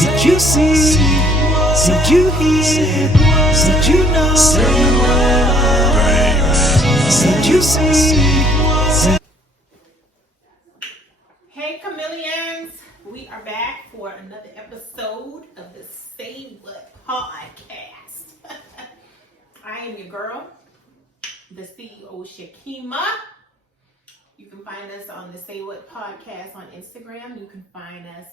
Did you see? Did you hear? Did you know? Did you see? Hey Kimelons, we are back for another episode of the Say What podcast. I am your girl, the CEO Shakima. You can find us on the Say What podcast on Instagram. You can find us,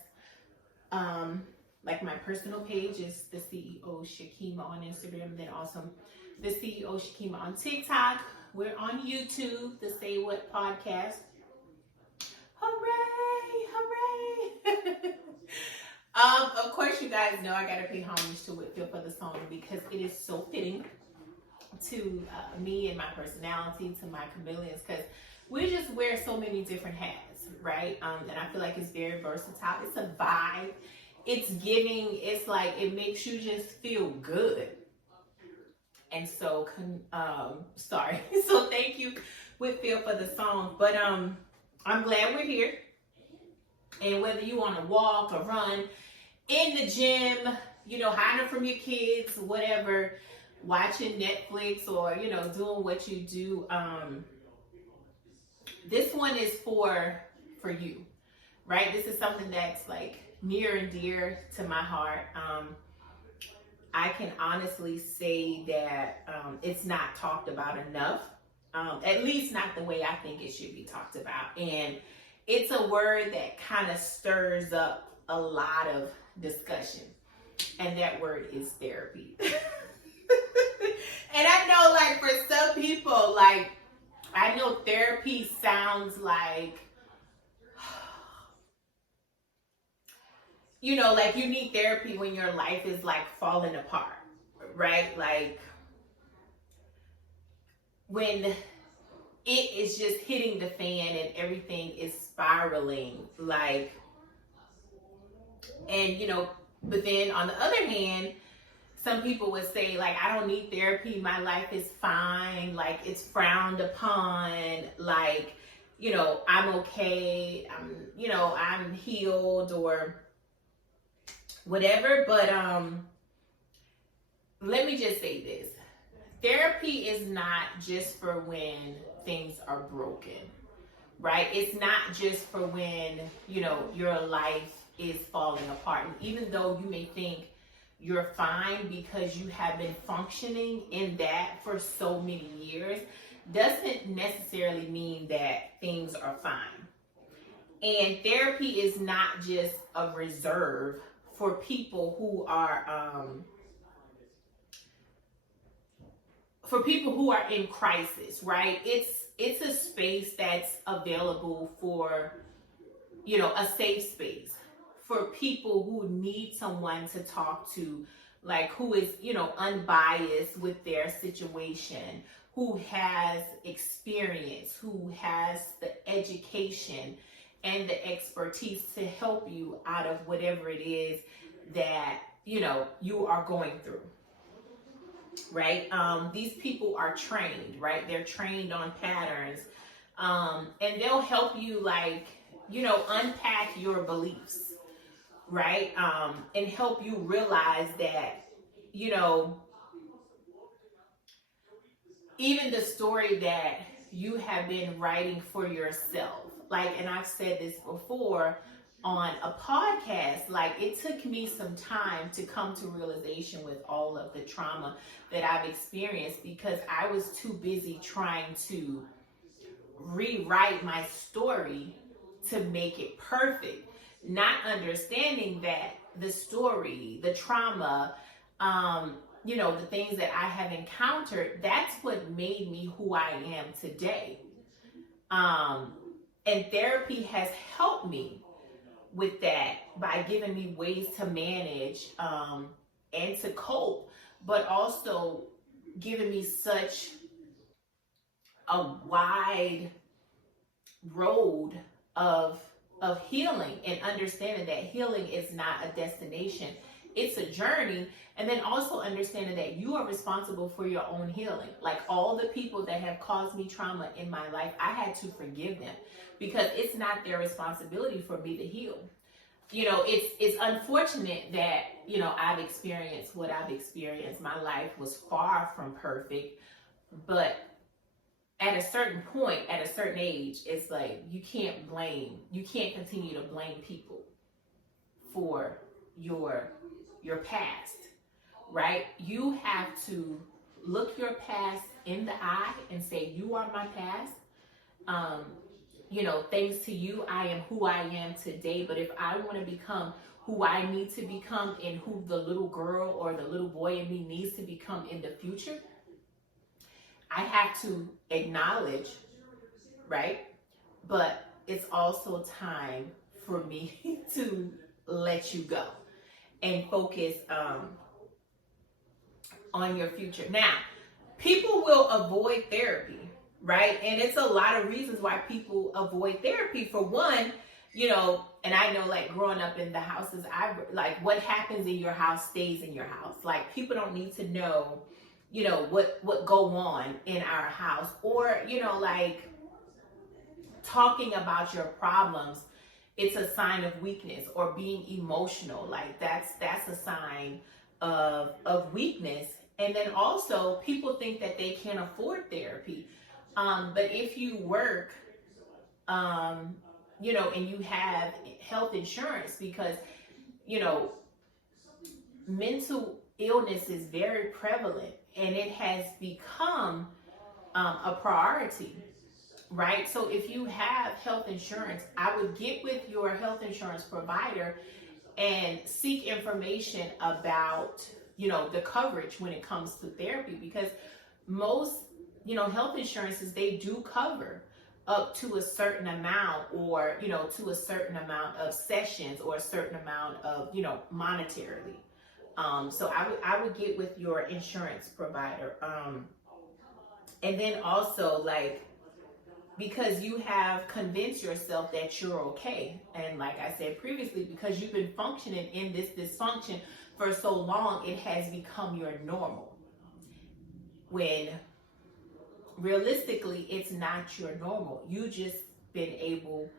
like my personal page is the CEO Shakima on Instagram. Then also the CEO Shakima on TikTok. We're on YouTube, the Say What podcast. Hooray! Hooray! Of course, you guys know I gotta pay homage to Whitfield for the song because it is so fitting to me and my personality, to my Kimelons, because we just wear so many different hats, right? And I feel like it's very versatile. It's a vibe. It's giving. It's like it makes you just feel good. And so, sorry. So thank you, Whitfield, for the song. But I'm glad we're here. And whether you want to walk or run in the gym, hiding from your kids, whatever, watching Netflix or, doing what you do, this one is for you, right? This is something that's like near and dear to my heart. I can honestly say that it's not talked about enough. At least not the way I think it should be talked about. And it's a word that kind of stirs up a lot of discussion. And that word is therapy. And I know, like, for some people, like, I know therapy sounds like, like you need therapy when your life is like falling apart, right? Like, when it is just hitting the fan and everything is spiraling, like, and but then on the other hand, some people would say, like, I don't need therapy, my life is fine, like it's frowned upon, like, I'm okay, I'm healed or whatever. But let me just say this. Therapy is not just for when things are broken, right? It's not just for when, your life is falling apart. And even though you may think you're fine because you have been functioning in that for so many years, doesn't necessarily mean that things are fine. And therapy is not just a reserve for people who are, in crisis, right? It's a space that's available for, a safe space for people who need someone to talk to, like who is, unbiased with their situation, who has experience, who has the education and the expertise to help you out of whatever it is that, you are going through. Right? These people are trained, right? They're trained on patterns. And they'll help you, like, unpack your beliefs, right? And help you realize that, even the story that you have been writing for yourself, like, and I've said this before on a podcast, like, it took me some time to come to realization with all of the trauma that I've experienced because I was too busy trying to rewrite my story to make it perfect, not understanding that the story, the trauma, the things that I have encountered, that's what made me who I am today. And therapy has helped me with that by giving me ways to manage and to cope, but also giving me such a wide road of healing and understanding that healing is not a destination, it's a journey. And then also understanding that you are responsible for your own healing. Like, all the people that have caused me trauma in my life, I had to forgive them because it's not their responsibility for me to heal. it's unfortunate that, I've experienced what I've experienced. My life was far from perfect, but at a certain point, at a certain age, it's like you can't continue to blame people for your past, right? You have to look your past in the eye and say, you are my past. Thanks to you, I am who I am today. But if I want to become who I need to become and who the little girl or the little boy in me needs to become in the future, I have to acknowledge, right? But it's also time for me to let you go and focus on your future. Now, people will avoid therapy, right? And it's a lot of reasons why people avoid therapy. For one, and I know, like, growing up in the houses, what happens in your house stays in your house. Like, people don't need to know, what go on in our house, or, like, talking about your problems. It's a sign of weakness, or being emotional. Like, that's a sign of weakness. And then also, people think that they can't afford therapy. But if you work, and you have health insurance, because, mental illness is very prevalent and it has become a priority, right? So if you have health insurance, I would get with your health insurance provider and seek information about, the coverage when it comes to therapy, because most, health insurances, they do cover up to a certain amount, or, to a certain amount of sessions, or a certain amount of, monetarily. So I would get with your insurance provider. And then also, like, because you have convinced yourself that you're okay. And like I said previously, because you've been functioning in this dysfunction for so long, it has become your normal. When realistically, it's not your normal. You just been able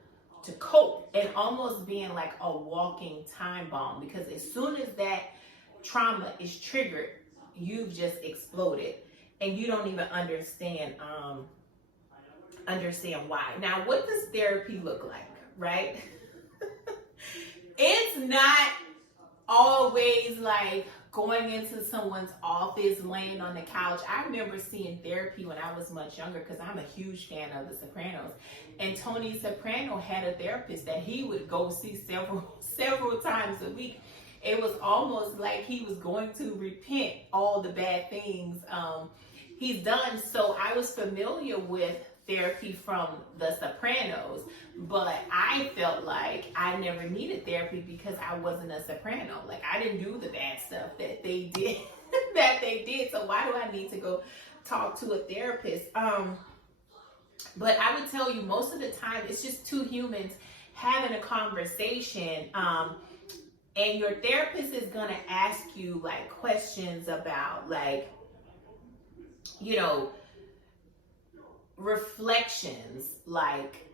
to cope, and almost being like a walking time bomb, because as soon as that trauma is triggered, you've just exploded, and you don't even understand why. Now, what does therapy look like, right? It's not always like going into someone's office, laying on the couch. I remember seeing therapy when I was much younger, because I'm a huge fan of The Sopranos. And Tony Soprano had a therapist that he would go see several times a week. It was almost like he was going to repent all the bad things he's done. So I was familiar with therapy from The Sopranos, but I felt like I never needed therapy because I wasn't a soprano. Like, I didn't do the bad stuff that they did. So why do I need to go talk to a therapist? But I would tell you, most of the time, it's just two humans having a conversation. And your therapist is going to ask you, like, questions about, like, reflections, like,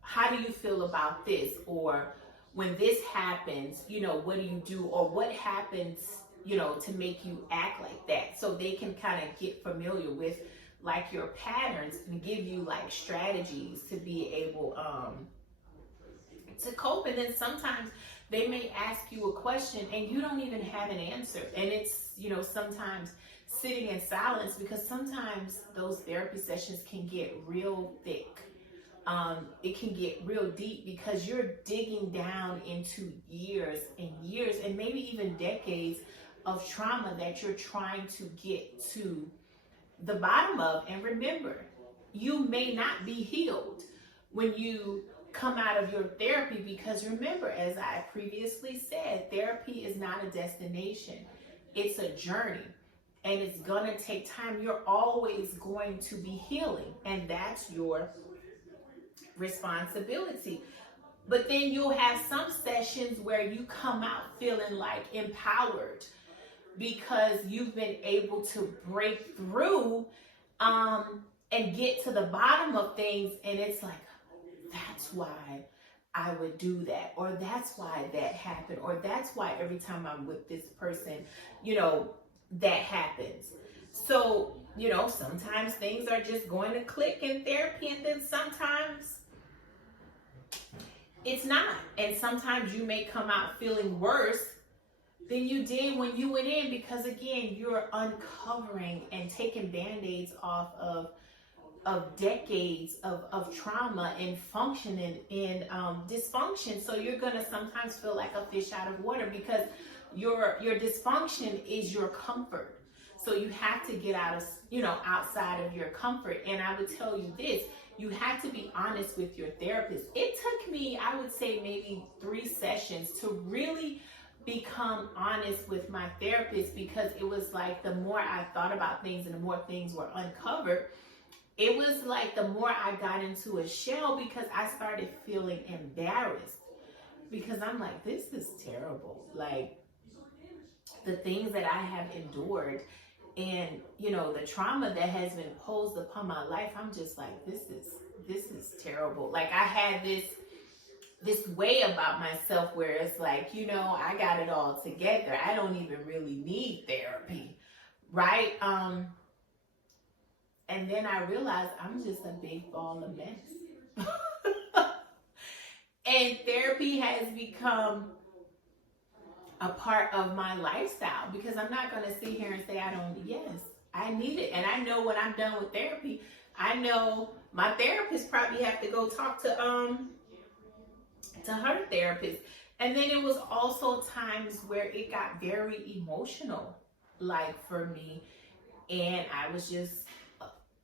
how do you feel about this? Or when this happens, what do you do? Or what happens, to make you act like that? So they can kind of get familiar with, like, your patterns, and give you, like, strategies to be able to cope. And then sometimes they may ask you a question and you don't even have an answer. And it's, sometimes sitting in silence, because sometimes those therapy sessions can get real thick. It can get real deep, because you're digging down into years and years, and maybe even decades of trauma that you're trying to get to the bottom of. And remember, you may not be healed when you come out of your therapy, because remember, as I previously said, therapy is not a destination. It's a journey. And it's going to take time. You're always going to be healing, and that's your responsibility. But then you'll have some sessions where you come out feeling like empowered, because you've been able to break through and get to the bottom of things. And it's like, that's why I would do that, or that's why that happened, or that's why every time I'm with this person, that happens. So, sometimes things are just going to click in therapy, and then sometimes it's not. And sometimes you may come out feeling worse than you did when you went in, because again, you're uncovering and taking band-aids off of decades of trauma and function and dysfunction. So you're gonna sometimes feel like a fish out of water, because your dysfunction is your comfort. So you have to get out of, outside of your comfort. And I would tell you this, you have to be honest with your therapist. It took me, I would say, maybe 3 sessions to really become honest with my therapist, because it was like the more I thought about things and the more things were uncovered, it was like the more I got into a shell, because I started feeling embarrassed, because I'm like, this is terrible. Like, the things that I have endured and, the trauma that has been posed upon my life, I'm just like, this is terrible. Like, I had this way about myself where it's like, I got it all together. I don't even really need therapy, right? And then I realized I'm just a big ball of mess. And therapy has become a part of my lifestyle, because I'm not going to sit here and say I don't. Yes, I need it. And I know when I'm done with therapy, I know my therapist probably have to go talk to her therapist. And then it was also times where it got very emotional, like for me, and I was just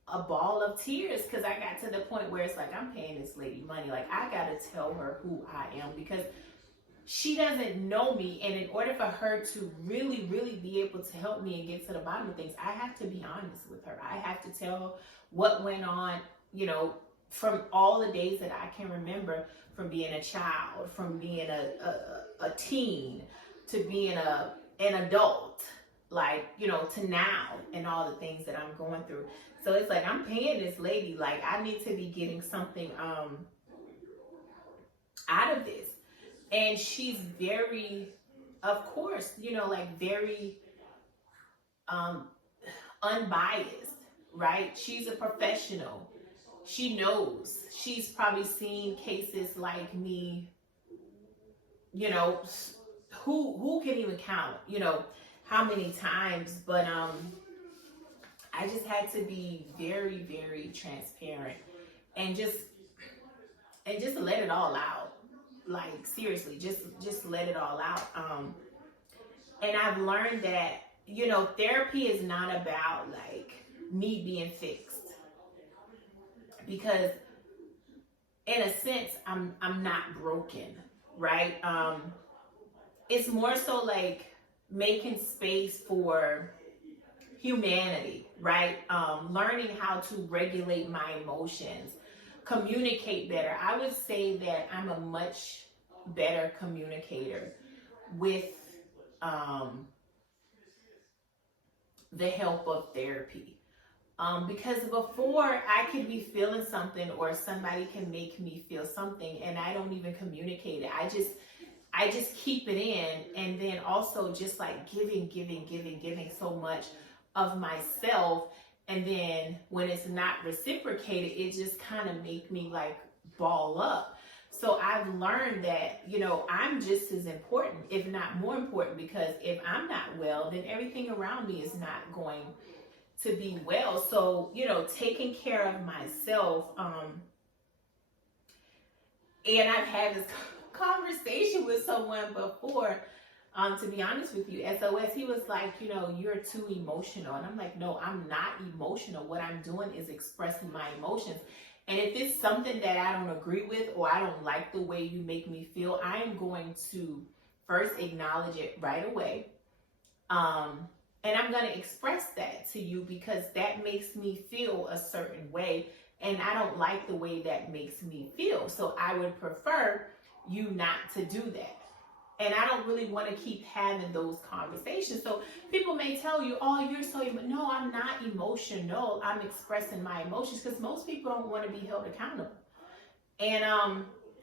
a ball of tears, because I got to the point where it's like, I'm paying this lady money. Like, I got to tell her who I am, because she doesn't know me. And in order for her to really, really be able to help me and get to the bottom of things, I have to be honest with her. I have to tell what went on, from all the days that I can remember, from being a child, from being a teen, to being an adult, like, to now, and all the things that I'm going through. So it's like, I'm paying this lady, like, I need to be getting something out of this. And she's very, of course, very unbiased, right? She's a professional. She knows. She's probably seen cases like me, who can even count, how many times. But I just had to be very, very transparent, and just let it all out. Like, seriously, just let it all out. And I've learned that, therapy is not about like me being fixed, because in a sense, I'm not broken, right? It's more so like making space for humanity, right? Learning how to regulate my emotions, communicate better. I would say that I'm a much better communicator with the help of therapy. Because before, I could be feeling something, or somebody can make me feel something, and I don't even communicate it. I just keep it in, and then also just like giving so much of myself. And then when it's not reciprocated, it just kind of make me like ball up. So I've learned that, I'm just as important, if not more important, because if I'm not well, then everything around me is not going to be well. So, taking care of myself. And I've had this conversation with someone before. To be honest with you, SOS, he was like, you're too emotional. And I'm like, no, I'm not emotional. What I'm doing is expressing my emotions. And if it's something that I don't agree with, or I don't like the way you make me feel, I am going to first acknowledge it right away. And I'm going to express that to you, because that makes me feel a certain way. And I don't like the way that makes me feel. So I would prefer you not to do that. And I don't really want to keep having those conversations. So people may tell you, oh, you're so, no, I'm not emotional. I'm expressing my emotions, because most people don't want to be held accountable. And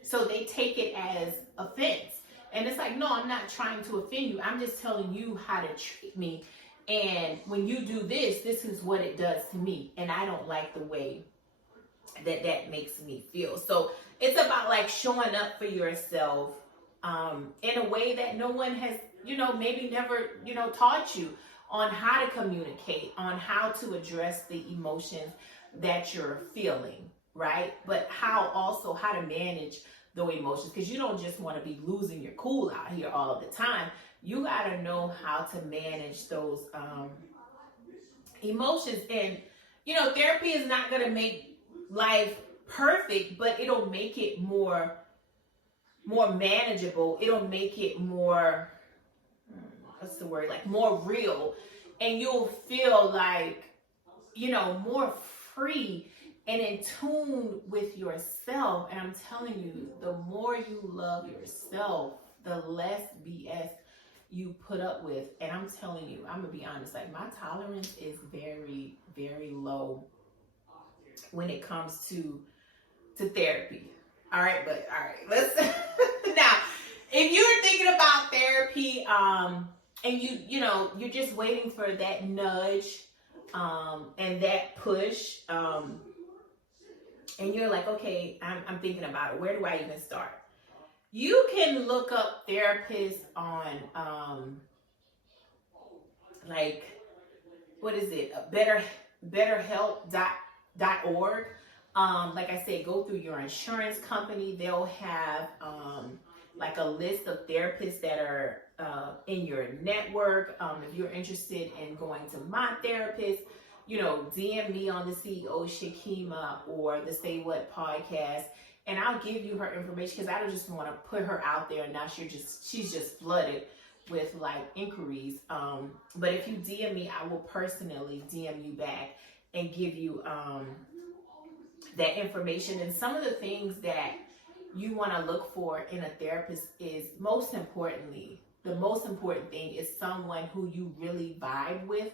So they take it as offense. And it's like, no, I'm not trying to offend you. I'm just telling you how to treat me. And when you do this, this is what it does to me. And I don't like the way that makes me feel. So it's about like showing up for yourself in a way that no one has, maybe never, taught you on how to communicate, on how to address the emotions that you're feeling, right? But how to manage the emotions, because you don't just want to be losing your cool out here all of the time. You got to know how to manage those emotions. And, therapy is not going to make life perfect, but it'll make it more manageable. It'll make it more, like more real. And you'll feel like, more free and in tune with yourself. And I'm telling you, the more you love yourself, the less BS you put up with. And I'm telling you, I'm gonna be honest, like my tolerance is very, very low when it comes to therapy. All right, let's now, if you're thinking about therapy, and you're just waiting for that nudge, and that push, and you're like, okay, I'm thinking about it. Where do I even start? You can look up therapists on, like, what is it? BetterHelp.org. Like I said, go through your insurance company. They'll have like a list of therapists that are in your network. If you're interested in going to my therapist, DM me on the CEO Shakima or the Say What podcast, and I'll give you her information, because I don't just want to put her out there and now she's just flooded with like inquiries. But if you DM me, I will personally DM you back and give you that information. And some of the things that you want to look for in a therapist is, the most important thing is someone who you really vibe with,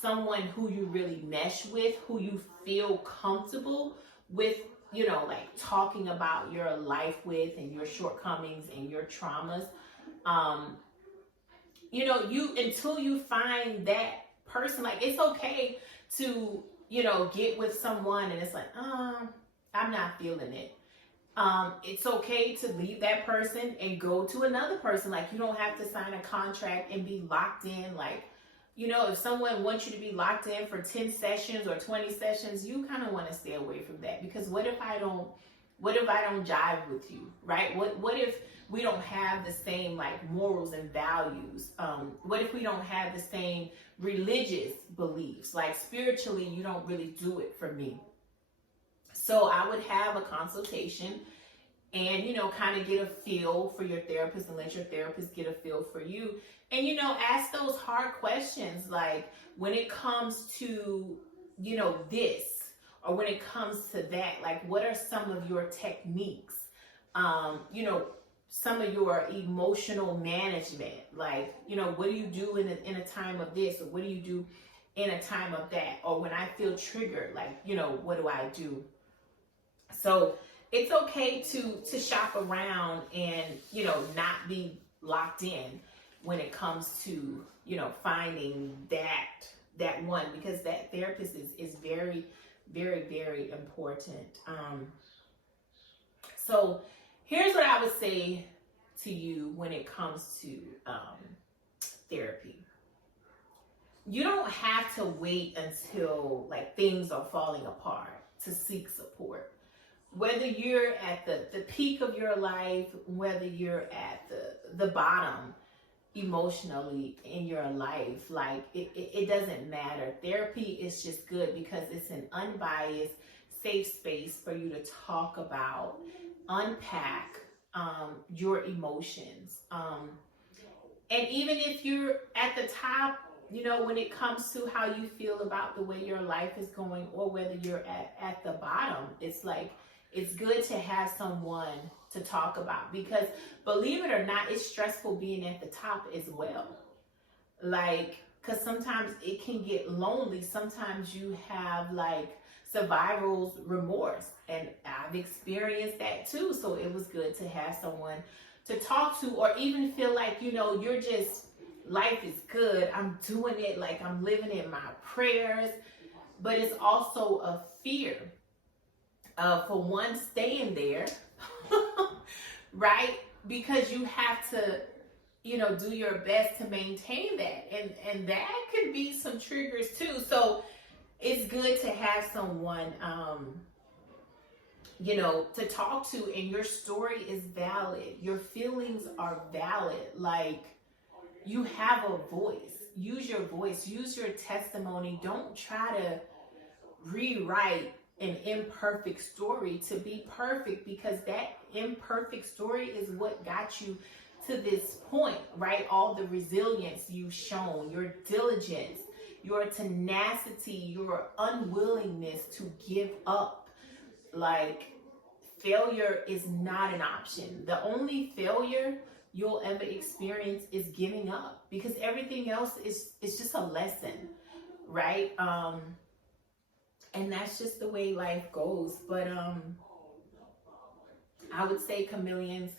someone who you really mesh with, who you feel comfortable with, like talking about your life with, and your shortcomings and your traumas. Until you find that person, like it's okay to, get with someone and it's like, I'm not feeling it. It's okay to leave that person and go to another person. Like, you don't have to sign a contract and be locked in. Like, if someone wants you to be locked in for 10 sessions or 20 sessions, you kind of want to stay away from that, because what if I don't jive with you, right? What if we don't have the same like morals and values? What if we don't have the same religious beliefs? Like spiritually, you don't really do it for me. So I would have a consultation and, kind of get a feel for your therapist, and let your therapist get a feel for you. And, ask those hard questions, like when it comes to, this, or when it comes to that, like what are some of your techniques? Some of your emotional management, like, what do you do in a time of this, or what do you do in a time of that? Or when I feel triggered, like, what do I do? So it's okay to shop around and, not be locked in when it comes to, finding that one, because that therapist is very, very, very important. So here's what I would say to you when it comes to therapy. You don't have to wait until like things are falling apart to seek support. Whether you're at the peak of your life, whether you're at the bottom emotionally in your life, like it doesn't matter. Therapy is just good because it's an unbiased, safe space for you to talk about, unpack your emotions. And even if you're at the top, when it comes to how you feel about the way your life is going, or whether you're at the bottom, it's like, it's good to have someone to talk about, because believe it or not, it's stressful being at the top as well. Like, because sometimes it can get lonely. Sometimes you have like survivor's remorse, and I've experienced that too. So it was good to have someone to talk to, or even feel like, you're just, life is good. I'm doing it, like I'm living in my prayers. But it's also a fear for one, staying there, right? Because you have to, do your best to maintain that. And that could be some triggers too. So it's good to have someone, to talk to, and your story is valid. Your feelings are valid. Like, you have a voice. Use your voice. Use your testimony. Don't try to rewrite an imperfect story to be perfect, because that imperfect story is what got you to this point, right? All the resilience you've shown, your diligence, your tenacity, your unwillingness to give up. Like, failure is not an option. The only failure you'll ever experience is giving up, because everything else is just a lesson, right? And that's just the way life goes. But I would say, Kimelons,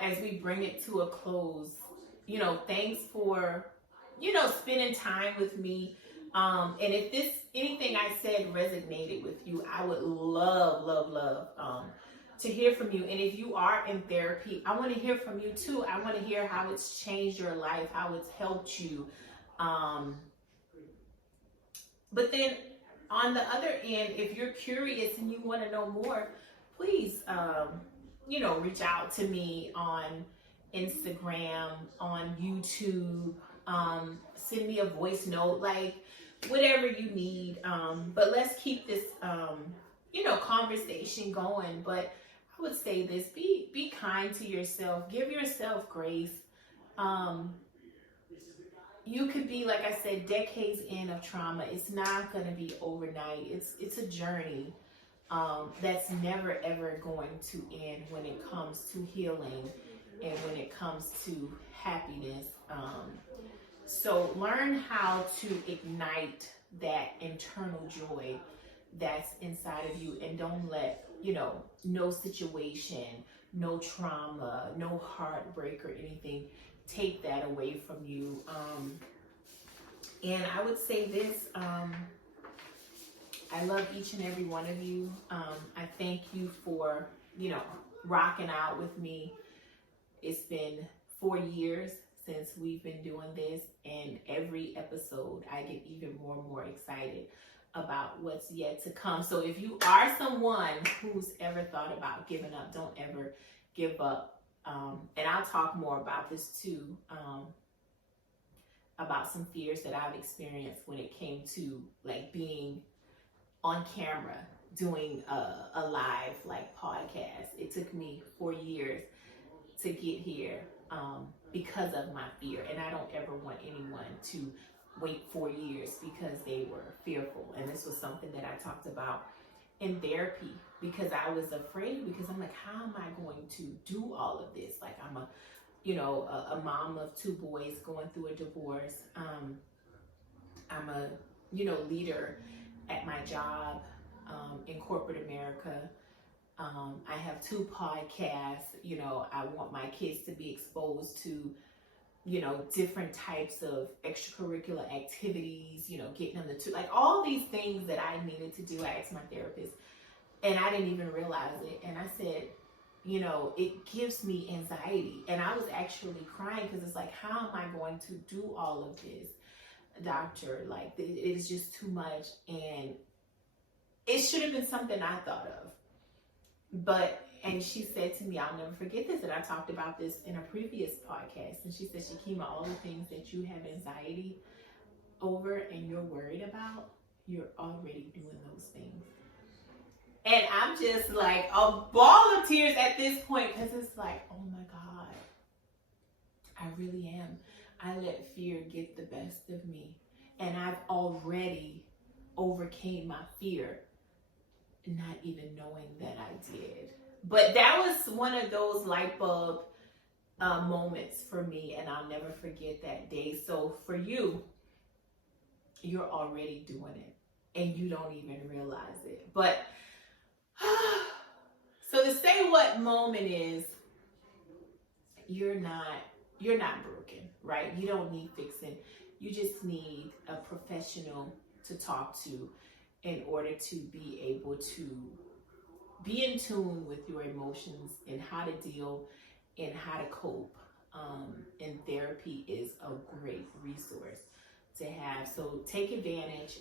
as we bring it to a close, thanks for, spending time with me. And if anything I said resonated with you, I would love to hear from you. And if you are in therapy, I want to hear from you too. I want to hear how it's changed your life, how it's helped you. But then on the other end, if you're curious and you want to know more, please, reach out to me on Instagram, on YouTube, send me a voice note, like whatever you need. But let's keep this, conversation going. But I would say this, be kind to yourself, give yourself grace. You could be, like I said, decades in of trauma. It's not going to be overnight. It's a journey that's never ever going to end when it comes to healing and when it comes to happiness. So learn how to ignite that internal joy that's inside of you, and don't let, no situation, no trauma, no heartbreak or anything take that away from you. And I would say this, I love each and every one of you. I thank you for, rocking out with me. It's been 4 years since we've been doing this, and every episode I get even more and more excited about what's yet to come. So if you are someone who's ever thought about giving up, don't ever give up. And I'll talk more about this too, about some fears that I've experienced when it came to like being on camera, doing a live like podcast. It took me 4 years to get here because of my fear. And I don't ever want anyone to wait 4 years because they were fearful. And this was something that I talked about in therapy, because I was afraid, because I'm like, how am I going to do all of this? Like, I'm a mom of 2 boys going through a divorce. I'm a, leader at my job in corporate America. I have 2 podcasts. I want my kids to be exposed to, different types of extracurricular activities, getting them to, like, all these things that I needed to do. I asked my therapist, and I didn't even realize it. And I said, it gives me anxiety. And I was actually crying, because it's like, how am I going to do all of this, doctor? Like, it is just too much. And it should have been something I thought of. And she said to me, I'll never forget this, and I talked about this in a previous podcast. And she said, Shakima, all the things that you have anxiety over and you're worried about, you're already doing those things. And I'm just like a ball of tears at this point, because it's like, oh my God, I really am. I let fear get the best of me. And I've already overcame my fear, not even knowing that I did. But that was one of those light bulb moments for me, and I'll never forget that day. So for you, you're already doing it and you don't even realize it. But so the say what moment is, you're not broken, right? You don't need fixing. You just need a professional to talk to in order to be able to be in tune with your emotions and how to deal and how to cope. And therapy is a great resource to have. So take advantage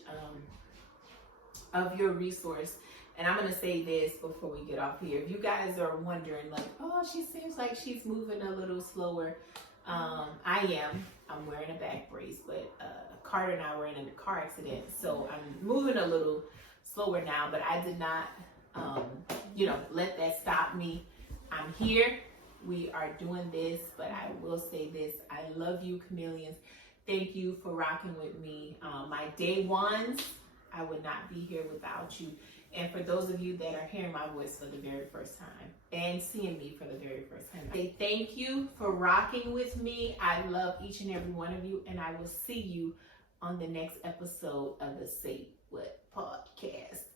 of your resource. And I'm going to say this before we get off here. If you guys are wondering, like, oh, she seems like she's moving a little slower. I am. I'm wearing a back brace, but Carter and I were in a car accident. So I'm moving a little slower now, but I did not, let that stop me. I'm here. We are doing this, but I will say this. I love you, Kimelons. Thank you for rocking with me. My day ones, I would not be here without you. And for those of you that are hearing my voice for the very first time and seeing me for the very first time, I say thank you for rocking with me. I love each and every one of you, and I will see you on the next episode of the Say What podcast.